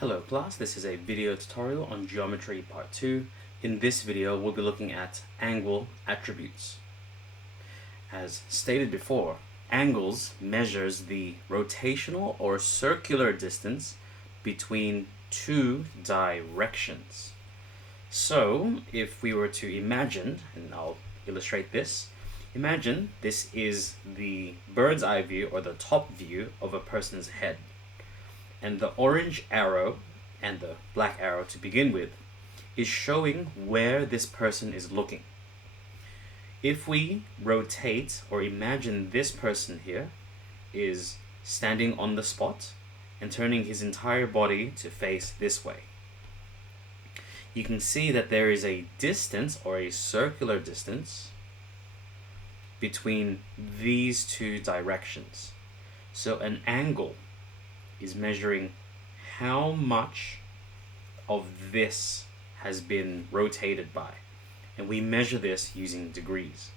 Hello class, this is a video tutorial on geometry part 2. In this video we'll be looking at angle attributes. As stated before, angles measures the rotational or circular distance between two directions. So if we were to imagine, and I'll illustrate this, imagine this is the bird's eye view or the top view of a person's head. And the orange arrow and the black arrow to begin with is showing where this person is looking. If we rotate or imagine this person here is standing on the spot and turning his entire body to face this way, you can see that there is a distance or a circular distance between these two directions. So an angle is measuring how much of this has been rotated by. And we measure this using degrees.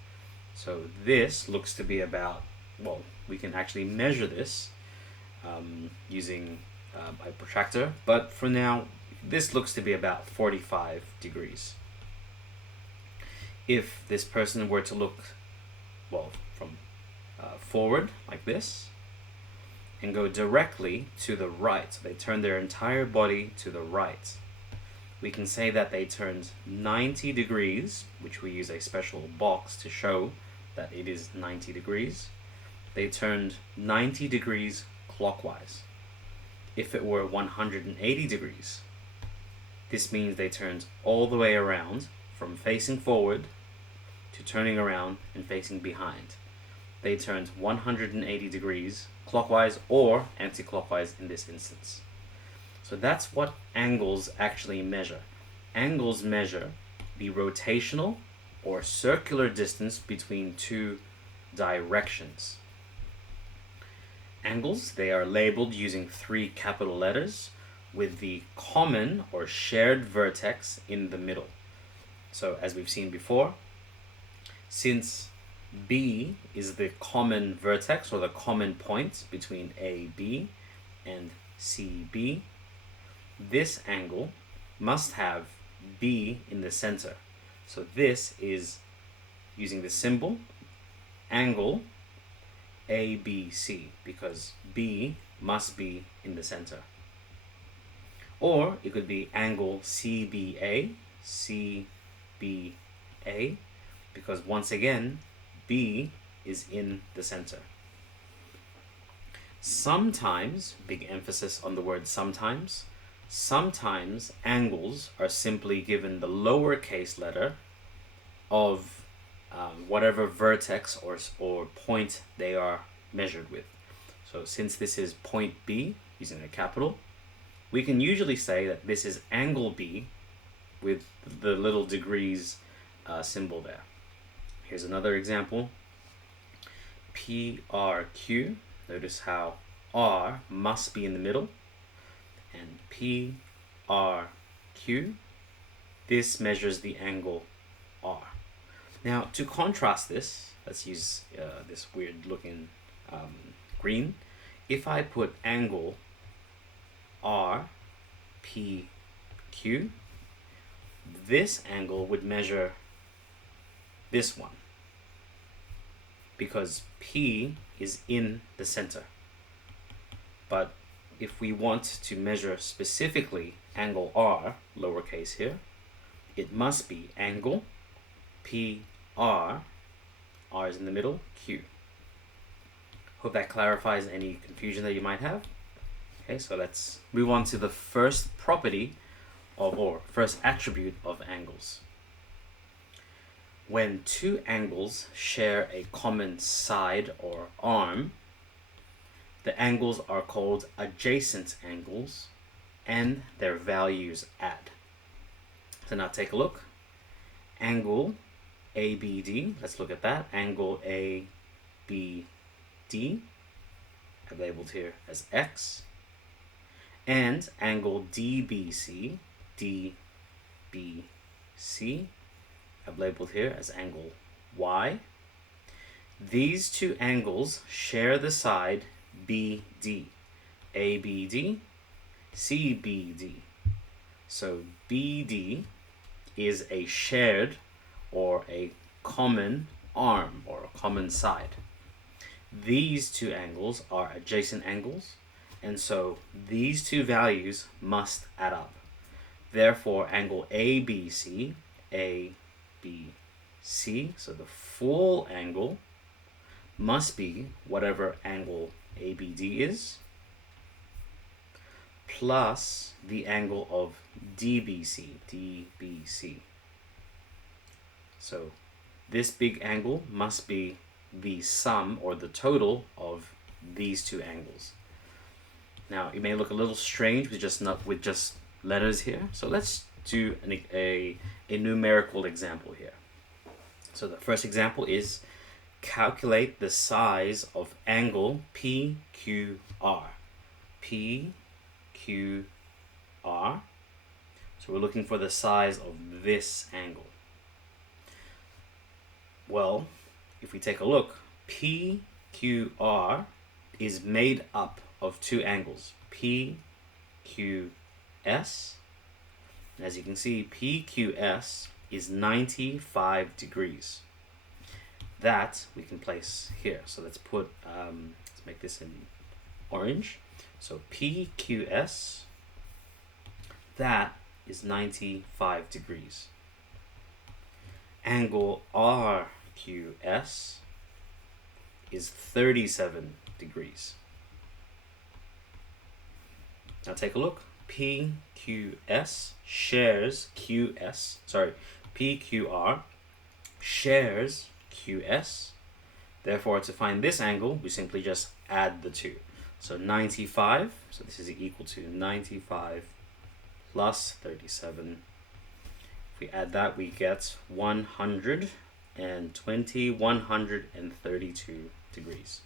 So this looks to be about, well, we can actually measure this using a protractor, but for now, this looks to be about 45 degrees. If this person were to look, well, from forward like this, and go directly to the right, so they turn their entire body to the right, we can say that they turned 90 degrees, which we use a special box to show that it is 90 degrees. They turned 90 degrees clockwise. If it were 180 degrees, this means they turned all the way around from facing forward to turning around and facing behind. They turned 180 degrees clockwise or anti-clockwise in this instance. So that's what angles actually measure. Angles measure the rotational or circular distance between two directions. Angles, they are labeled using 3 capital letters with the common or shared vertex in the middle. So as we've seen before, since B is the common vertex or the common point between AB and CB, this angle must have B in the center. So this is, using the symbol, angle ABC, because B must be in the center. Or it could be angle CBA, because once again, B is in the center. Sometimes, big emphasis on the word sometimes angles are simply given the lowercase letter of whatever vertex or point they are measured with. So since this is point B, using a capital, we can usually say that this is angle B with the little degrees symbol there. Here's another example. PRQ. Notice how R must be in the middle. And PRQ. This measures the angle R. Now, to contrast this, let's use this weird looking green. If I put angle RPQ, this angle would measure this one, because P is in the center. But if we want to measure specifically angle R, lowercase here, it must be angle PR, R is in the middle, Q. Hope that clarifies any confusion that you might have. Okay, so let's move on to the first property or first attribute of angles. When two angles share a common side or arm, the angles are called adjacent angles and their values add. So now take a look. Angle ABD, let's look at that. Angle ABD, I've labeled here as X. And angle DBC, I've labeled here as angle Y. These two angles share the side BD. ABD CBD. So BD is a shared or a common arm or a common side. These two angles are adjacent angles, and so these two values must add up. Therefore, angle ABC, so the full angle must be whatever angle ABD is, plus the angle of DBC. So this big angle must be the sum or the total of these two angles. Now it may look a little strange with just letters here, so let's do a numerical example here. So the first example is calculate the size of angle PQR. PQR. So we're looking for the size of this angle. Well, if we take a look, PQR is made up of two angles, PQS. And as you can see, PQS is 95 degrees. That we can place here. So let's make this in orange. So PQS, that is 95 degrees. Angle RQS is 37 degrees. Now take a look. PQR shares QS. Therefore, to find this angle, we simply just add the two. So 95, so this is equal to 95 plus 37. If we add that, we get 132 degrees.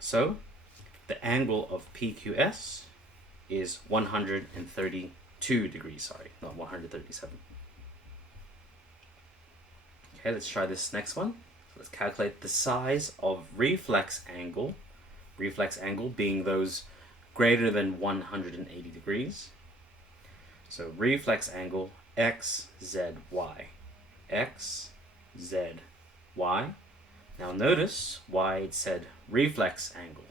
So the angle of PQS is 132 degrees, not 137. Okay, let's try this next one. So let's calculate the size of reflex angle being those greater than 180 degrees. So reflex angle XZY. Now notice why it said reflex angle,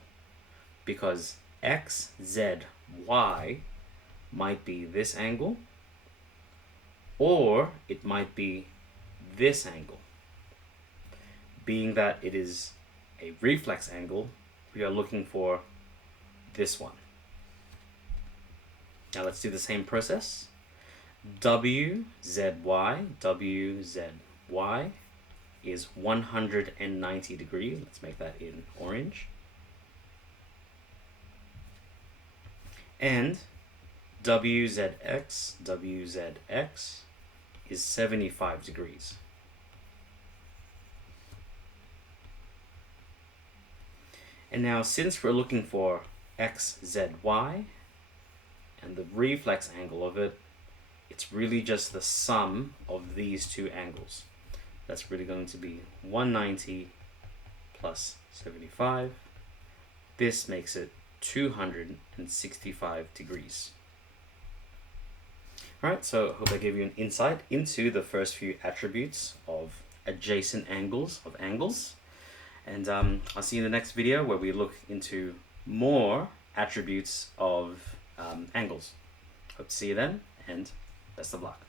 because XZY might be this angle, or it might be this angle. Being that it is a reflex angle, we are looking for this one. Now let's do the same process. WZY is 190 degrees. Let's make that in orange. And WZX is 75 degrees. And now, since we're looking for XZY and the reflex angle of it, it's really just the sum of these two angles. That's really going to be 190 plus 75. This makes it 265 degrees. Alright, so I hope I gave you an insight into the first few attributes of adjacent angles. And I'll see you in the next video where we look into more attributes of angles. Hope to see you then, and best of luck.